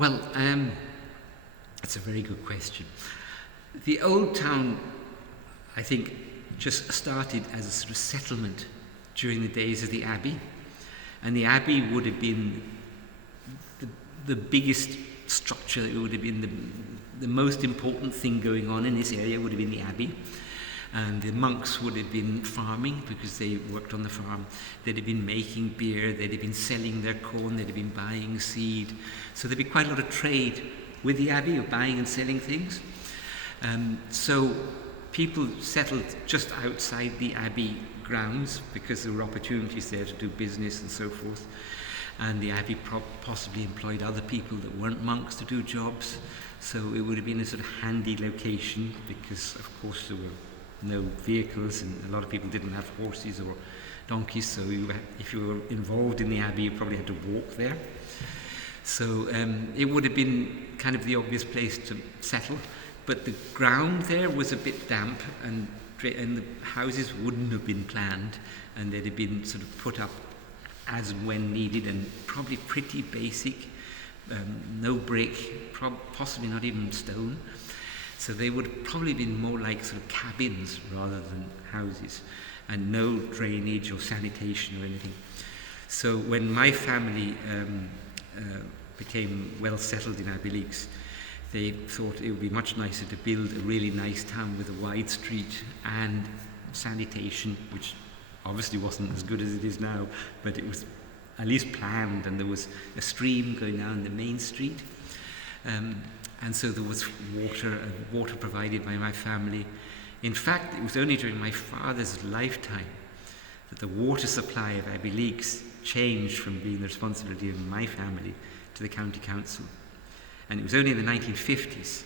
Well, that's a very good question. The old town, I think, just started as a sort of settlement during the days of the Abbey, and the Abbey would have been the biggest structure. It would have been the most important thing going on in this area would have been the Abbey. And the monks would have been farming because they worked on the farm. They'd have been making beer, they'd have been selling their corn, they'd have been buying seed. So there'd be quite a lot of trade with the Abbey of buying and selling things. So people settled just outside the Abbey grounds because there were opportunities there to do business and so forth. And the Abbey possibly employed other people that weren't monks to do jobs. So it would have been a sort of handy location because, of course, there were no vehicles and a lot of people didn't have horses or donkeys. So if you were involved in the Abbey, you probably had to walk there. So it would have been kind of the obvious place to settle. But the ground there was a bit damp and the houses wouldn't have been planned, and they'd have been sort of put up as and when needed, and probably pretty basic, no brick, possibly not even stone. So they would have probably been more like sort of cabins rather than houses, and no drainage or sanitation or anything. So when my family became well settled in Abbeyleix, they thought it would be much nicer to build a really nice town with a wide street and sanitation, which obviously wasn't as good as it is now, but it was at least planned, and there was a stream going down the main street. And so there was water provided by my family. In fact, it was only during my father's lifetime that the water supply of Abbeyleix changed from being the responsibility of my family to the county council. And it was only in the 1950s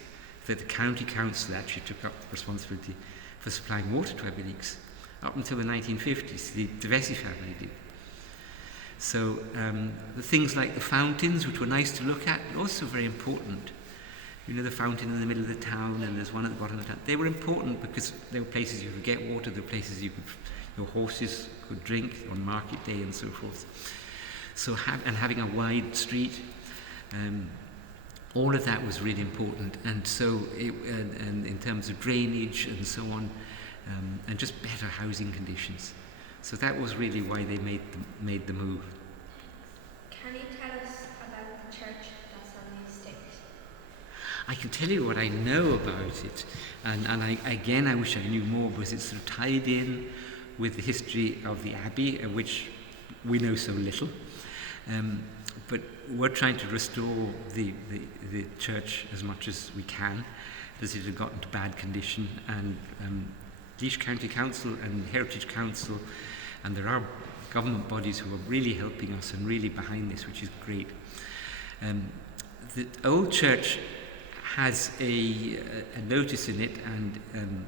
that the county council actually took up the responsibility for supplying water to Abbeyleix. Up until the 1950s, the De Vesci family did. So the things like the fountains, which were nice to look at, but also very important. You know, the fountain in the middle of the town, and there's one at the bottom of the town. They were important because they were places you could get water, they were places your horses could drink on market day and so forth. So having a wide street, all of that was really important. And so, and in terms of drainage and so on, and just better housing conditions. So that was really why they made the move. Can you tell us about the church that's on the estate? I can tell you what I know about it, and I wish I knew more, because it's sort of tied in with the history of the Abbey, of which we know so little. But we're trying to restore the church as much as we can, as it had gotten to bad condition, and Laois County Council and Heritage Council, and there are government bodies who are really helping us and really behind this, which is great. The old church has a notice in it, and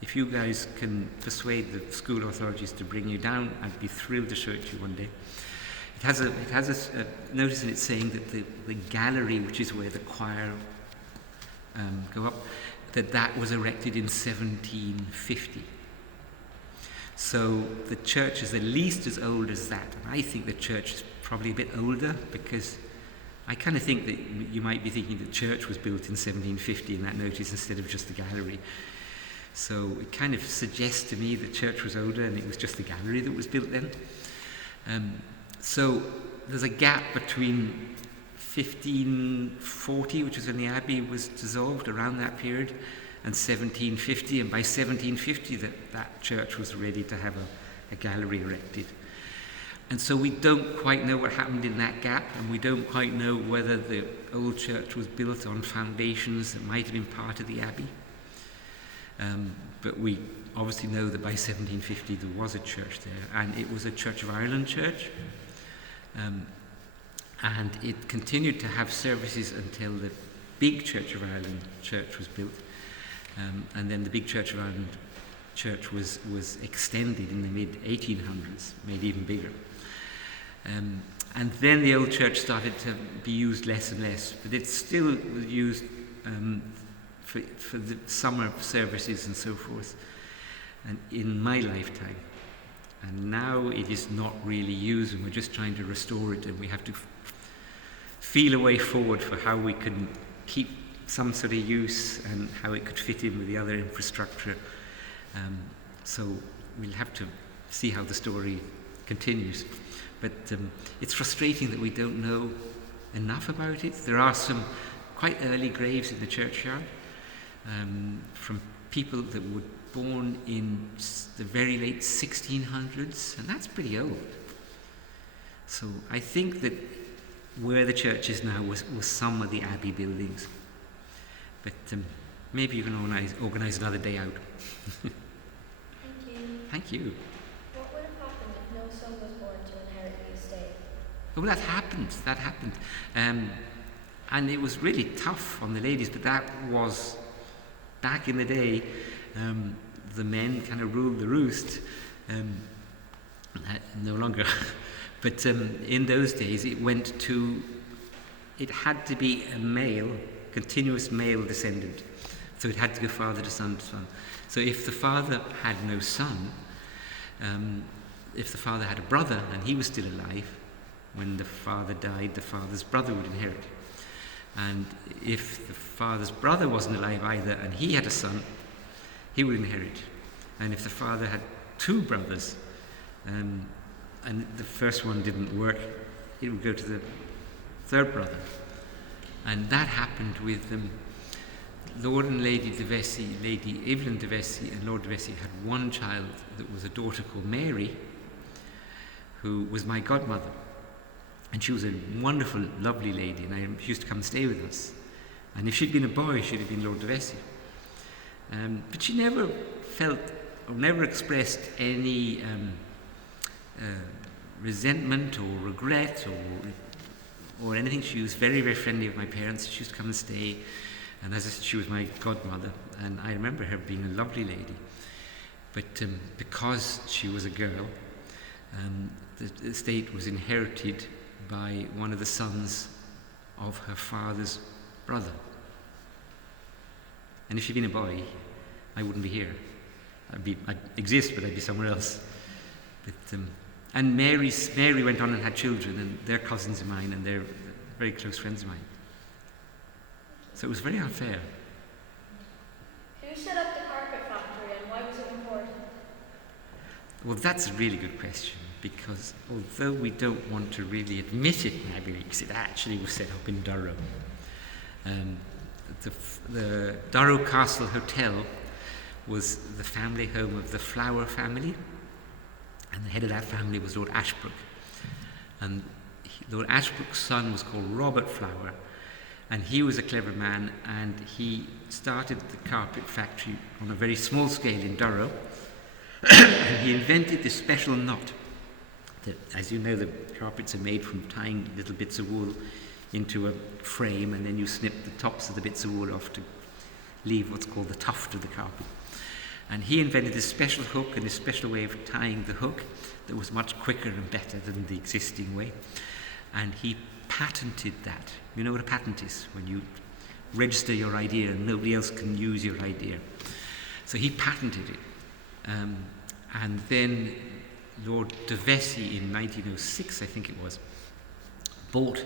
if you guys can persuade the school authorities to bring you down, I'd be thrilled to show it to you one day. It has a notice in it saying that the gallery, which is where the choir go up, that was erected in 1750. So the church is at least as old as that. And I think the church is probably a bit older, because I kind of think that you might be thinking the church was built in 1750 in that notice instead of just the gallery. So it kind of suggests to me the church was older and it was just the gallery that was built then. So there's a gap between 1540, which is when the Abbey was dissolved, around that period, and 1750, and by 1750 that church was ready to have a gallery erected. And so we don't quite know what happened in that gap, and we don't quite know whether the old church was built on foundations that might have been part of the Abbey. But we obviously know that by 1750 there was a church there, and it was a Church of Ireland church. And it continued to have services until the big Church of Ireland church was built. And then the big Church of Ireland church was extended in the mid-1800s, made even bigger. And then the old church started to be used less and less, but it still was used for the summer services and so forth, and in my lifetime. And now it is not really used, and we're just trying to restore it, and we have to feel a way forward for how we can keep some sort of use and how it could fit in with the other infrastructure. So we'll have to see how the story continues. But it's frustrating that we don't know enough about it. There are some quite early graves in the churchyard from people that were born in the very late 1600s, and that's pretty old. So I think that where the church is now was some of the abbey buildings. But maybe you can organise another day out. Thank you. Thank you. What would have happened if no son was born to inherit the estate? Oh, that happened. And it was really tough on the ladies, but that was back in the day. The men kind of ruled the roost. No longer. But in those days, it had to be a male, continuous male descendant. So it had to go father to son to son. So if the father had no son, if the father had a brother and he was still alive, when the father died, the father's brother would inherit. And if the father's brother wasn't alive either and he had a son, he would inherit. And if the father had two brothers, and the first one didn't work, it would go to the third brother. And that happened with Lord and Lady de Vesci, Lady Evelyn de Vesci and Lord de Vesci had one child that was a daughter called Mary, who was my godmother. And she was a wonderful, lovely lady, and she used to come and stay with us. And if she'd been a boy, she'd have been Lord de Vesci. But she never felt or never expressed any resentment or regret or anything. She was very, very friendly with my parents. She used to come and stay. And as I said, she was my godmother. And I remember her being a lovely lady. But because she was a girl, the estate was inherited by one of the sons of her father's brother. And if she'd been a boy, I wouldn't be here. I'd exist, but I'd be somewhere else. But, and Mary went on and had children, and they're cousins of mine, and they're very close friends of mine. So it was very unfair. Who set up the carpet factory and why was it important? Well, that's a really good question, because although we don't want to really admit it in Abbeyleix, it actually was set up in Durrow. The Durrow Castle Hotel was the family home of the Flower family, and the head of that family was Lord Ashbrook. And Lord Ashbrook's son was called Robert Flower, and he was a clever man, and he started the carpet factory on a very small scale in Durrow. And he invented this special knot that, as you know, the carpets are made from tying little bits of wool into a frame, and then you snip the tops of the bits of wool off to leave what's called the tuft of the carpet. And he invented this special hook and this special way of tying the hook that was much quicker and better than the existing way. And he patented that. You know what a patent is? When you register your idea and nobody else can use your idea. So he patented it. And then Lord de Vesci in 1906, I think it was, bought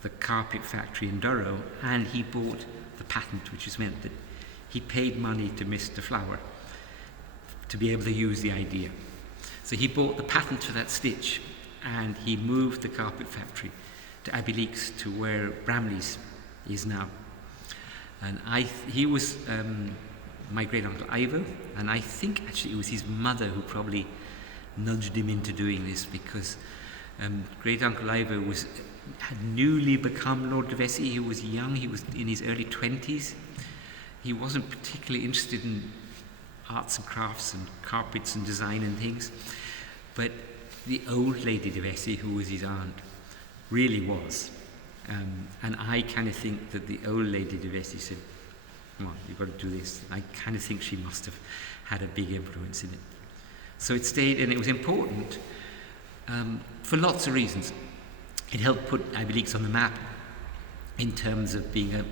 the carpet factory in Durrow, and he bought the patent, which has meant that he paid money to Mr. Flower to be able to use the idea. So he bought the patent for that stitch, and he moved the carpet factory to Abbeyleix, to where Bramley's is now. And he was my great-uncle Ivo, and I think actually it was his mother who probably nudged him into doing this, because great-uncle Ivo had newly become Lord de Vesci. He was young, he was in his early 20s. He wasn't particularly interested in arts and crafts and carpets and design and things, but the old Lady de Vesci, who was his aunt, really was. And I kind of think that the old Lady de Vesci said, "Come on, you've got to do this." I kind of think she must have had a big influence in it. So it stayed, and it was important for lots of reasons. It helped put Abbeyleix on the map in terms of being a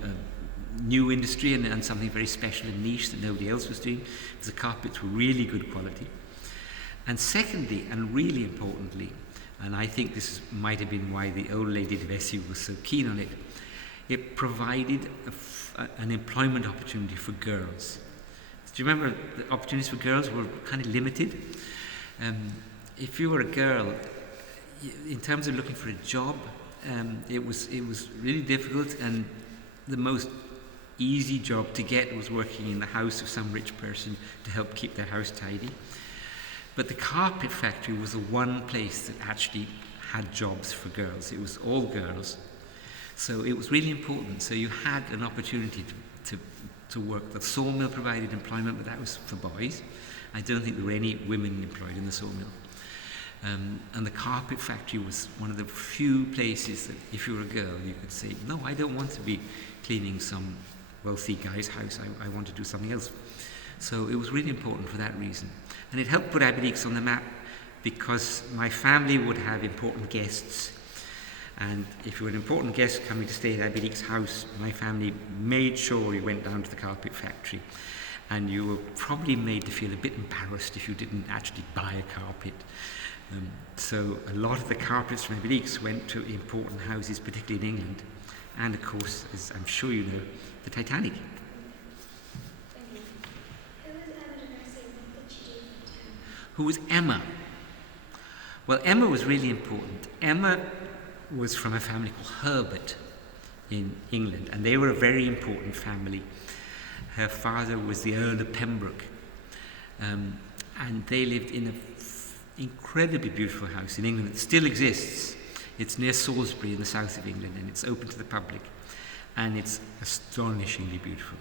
new industry and something very special and niche that nobody else was doing, because the carpets were really good quality. And secondly, and really importantly, and I think this might have been why the old Lady de Vesci was so keen on it. It provided an employment opportunity for girls. Do you remember the opportunities for girls were kind of limited? If you were a girl, in terms of looking for a job, it was really difficult, and the most easy job to get was working in the house of some rich person to help keep their house tidy. But the carpet factory was the one place that actually had jobs for girls. It was all girls. So it was really important. So you had an opportunity to work. The sawmill provided employment, but that was for boys. I don't think there were any women employed in the sawmill. And the carpet factory was one of the few places that if you were a girl, you could say, no, I don't want to be cleaning some wealthy guy's house. I want to do something else. So it was really important for that reason. And it helped put Abbeyleix on the map because my family would have important guests. And if you were an important guest coming to stay at Abbeyleix house, my family made sure you went down to the carpet factory. And you were probably made to feel a bit embarrassed if you didn't actually buy a carpet. So a lot of the carpets from Abbeyleix went to important houses, particularly in England. And of course, as I'm sure you know, the Titanic. Who was Emma? Well, Emma was really important. Emma was from a family called Herbert in England, and they were a very important family. Her father was the Earl of Pembroke, and they lived in an incredibly beautiful house in England that still exists. It's near Salisbury in the south of England, and it's open to the public, and it's astonishingly beautiful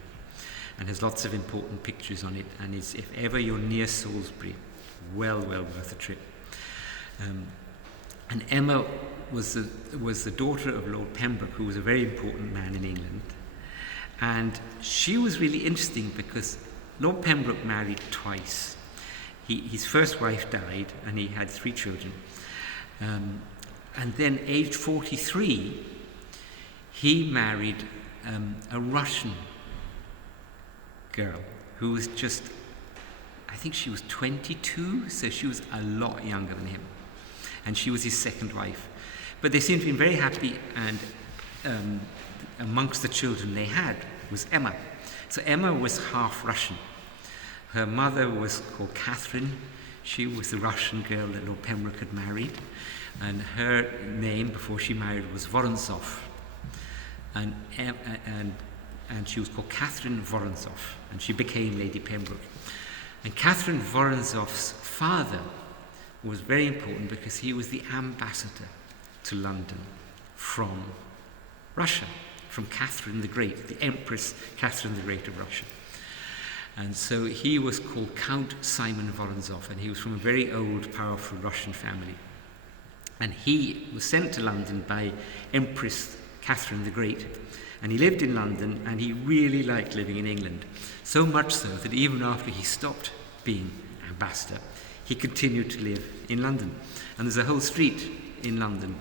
and has lots of important pictures on it, and it's, if ever you're near Salisbury, well worth a trip. And Emma was the daughter of Lord Pembroke, who was a very important man in England. And she was really interesting because Lord Pembroke married twice. His first wife died, and he had 3 children. And then, aged 43, he married a Russian girl who was just, I think she was 22, so she was a lot younger than him. And she was his second wife. But they seemed to be very happy, and amongst the children they had was Emma. So Emma was half Russian. Her mother was called Catherine. She was the Russian girl that Lord Pembroke had married. And her name before she married was Vorontsov. And she was called Catherine Vorontsov. And she became Lady Pembroke. And Catherine Vorontsov's father was very important because he was the ambassador to London from Russia, from Catherine the Great, the Empress Catherine the Great of Russia. And so he was called Count Simon Vorontsov, and he was from a very old, powerful Russian family. And he was sent to London by Empress Catherine the Great, and he lived in London, and he really liked living in England, so much so that even after he stopped being ambassador, he continued to live in London. And there's a whole street in London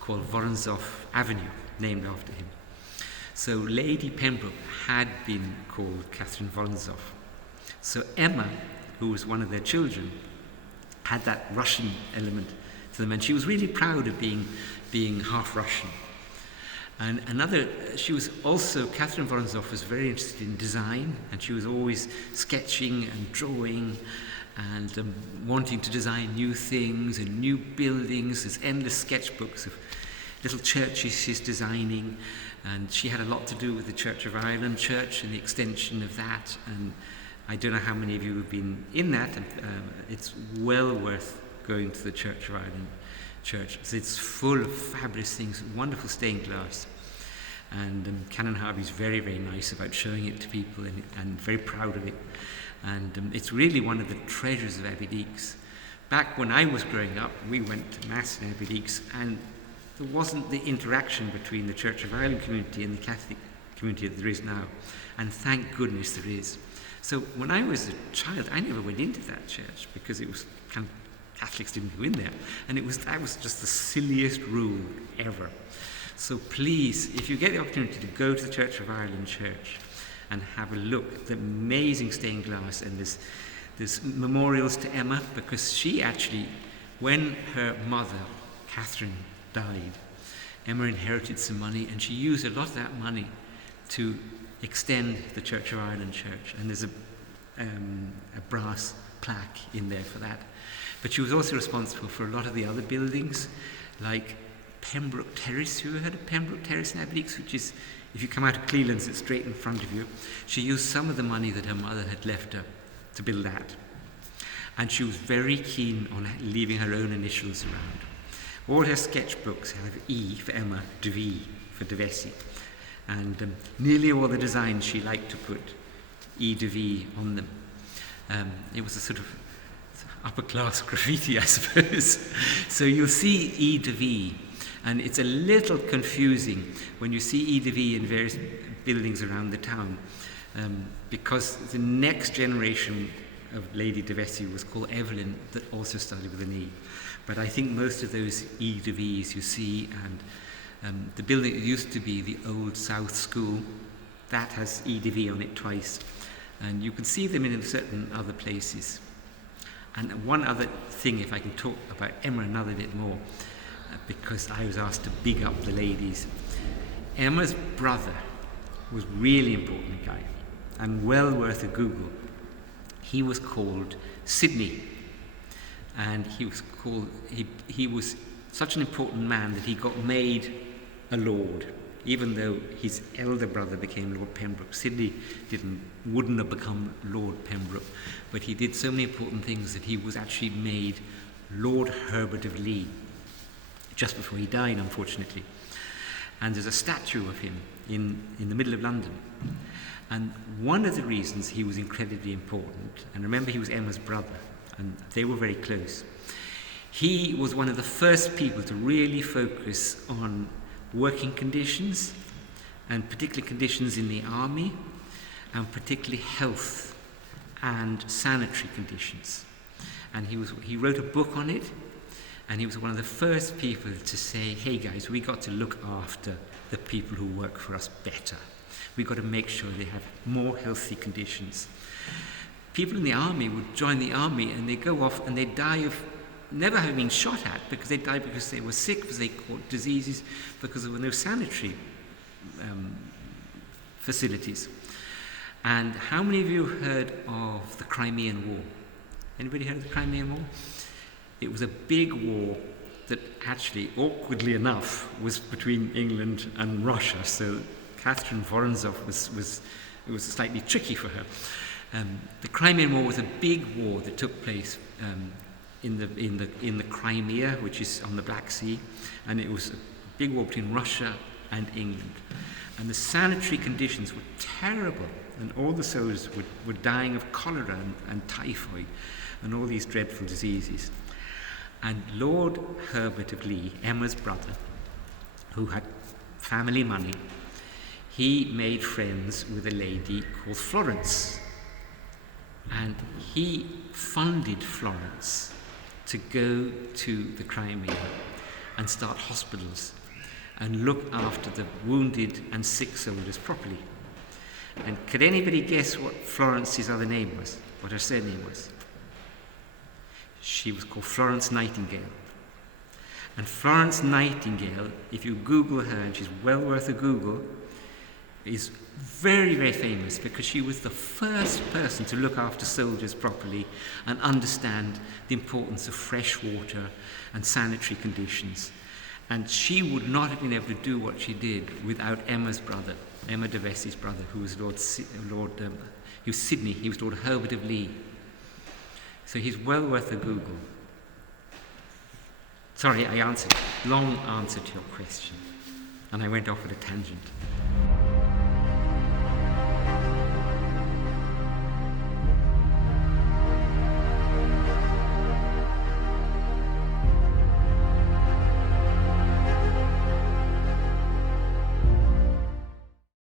called Vorontsov Avenue, named after him. So Lady Pembroke had been called Catherine Vorontsov. So Emma, who was one of their children, had that Russian element to them, and she was really proud of being half Russian. And she was also, Catherine Vorontsov was very interested in design, and she was always sketching and drawing and wanting to design new things and new buildings. There's endless sketchbooks of little churches she's designing, and she had a lot to do with the Church of Ireland Church and the extension of that. And I don't know how many of you have been in that. It's well worth going to the Church of Ireland Church. So it's full of fabulous things, wonderful stained glass. And Canon Harvey's very, very nice about showing it to people, and very proud of it. And it's really one of the treasures of Abbeyleix. Back when I was growing up, we went to Mass in Abbeyleix, and there wasn't the interaction between the Church of Ireland community and the Catholic community that there is now. And thank goodness there is. So when I was a child, I never went into that church because it was kind of, Catholics didn't go in there. And that was just the silliest rule ever. So please, if you get the opportunity to go to the Church of Ireland Church and have a look at the amazing stained glass, and there's memorials to Emma, because she actually, when her mother Catherine died, Emma inherited some money, and she used a lot of that money to extend the Church of Ireland church, and there's a brass plaque in there for that. But she was also responsible for a lot of the other buildings, like Pembroke Terrace. You ever heard of Pembroke Terrace in Abbeyleix, which is, if you come out of Cleland's, it's straight in front of you. She used some of the money that her mother had left her to build that. And she was very keen on leaving her own initials around. All her sketchbooks have E for Emma, de V for de Vesci. And nearly all the designs she liked to put E de V on them. It was a sort of upper class graffiti, I suppose. So you'll see E de V, and it's a little confusing when you see E de V in various buildings around the town, because the next generation of Lady de Vesci was called Evelyn, that also started with an E. But I think most of those E de V's you see, and the building that used to be the old South School, that has E de V on it twice. And you can see them in certain other places. And one other thing, if I can talk about Emma another bit more, because I was asked to big up the ladies. Emma's brother was really important guy, and well worth a Google. He was called Sidney, and he was such an important man that he got made a lord, even though his elder brother became Lord Pembroke. Sidney wouldn't have become Lord Pembroke, but he did so many important things that he was actually made Lord Herbert of Lee just before he died, unfortunately. And there's a statue of him in the middle of London. And one of the reasons he was incredibly important, and remember he was Emma's brother, and they were very close, he was one of the first people to really focus on working conditions, and particularly conditions in the army, and particularly health and sanitary conditions. And he wrote a book on it, and he was one of the first people to say, hey guys, we got to look after the people who work for us better. We've got to make sure they have more healthy conditions. People in the army would join the army and they go off and they die of never having been shot at, because they died because they were sick, because they caught diseases, because there were no sanitary facilities. And how many of you heard of the Crimean War? Anybody heard of the Crimean War? It was a big war that actually, awkwardly enough, was between England and Russia. So Catherine Vorontsov it was slightly tricky for her. The Crimean War was a big war that took place in the Crimea, which is on the Black Sea, and it was a big war between Russia and England. And the sanitary conditions were terrible, and all the soldiers were dying of cholera and typhoid and all these dreadful diseases. And Lord Herbert of Lee, Emma's brother, who had family money, he made friends with a lady called Florence. And he funded Florence to go to the Crimea and start hospitals and look after the wounded and sick soldiers properly. And could anybody guess what Florence's other name was, what her surname was? She was called Florence Nightingale. And Florence Nightingale, if you Google her, and she's well worth a Google, is very, very famous because she was the first person to look after soldiers properly and understand the importance of fresh water and sanitary conditions. And she would not have been able to do what she did without Emma's brother, Emma de Vesci's brother, who was he was Sidney, he was Lord Herbert of Lee. So he's well worth a Google. Sorry, I answered. Long answer to your question. And I went off at a tangent.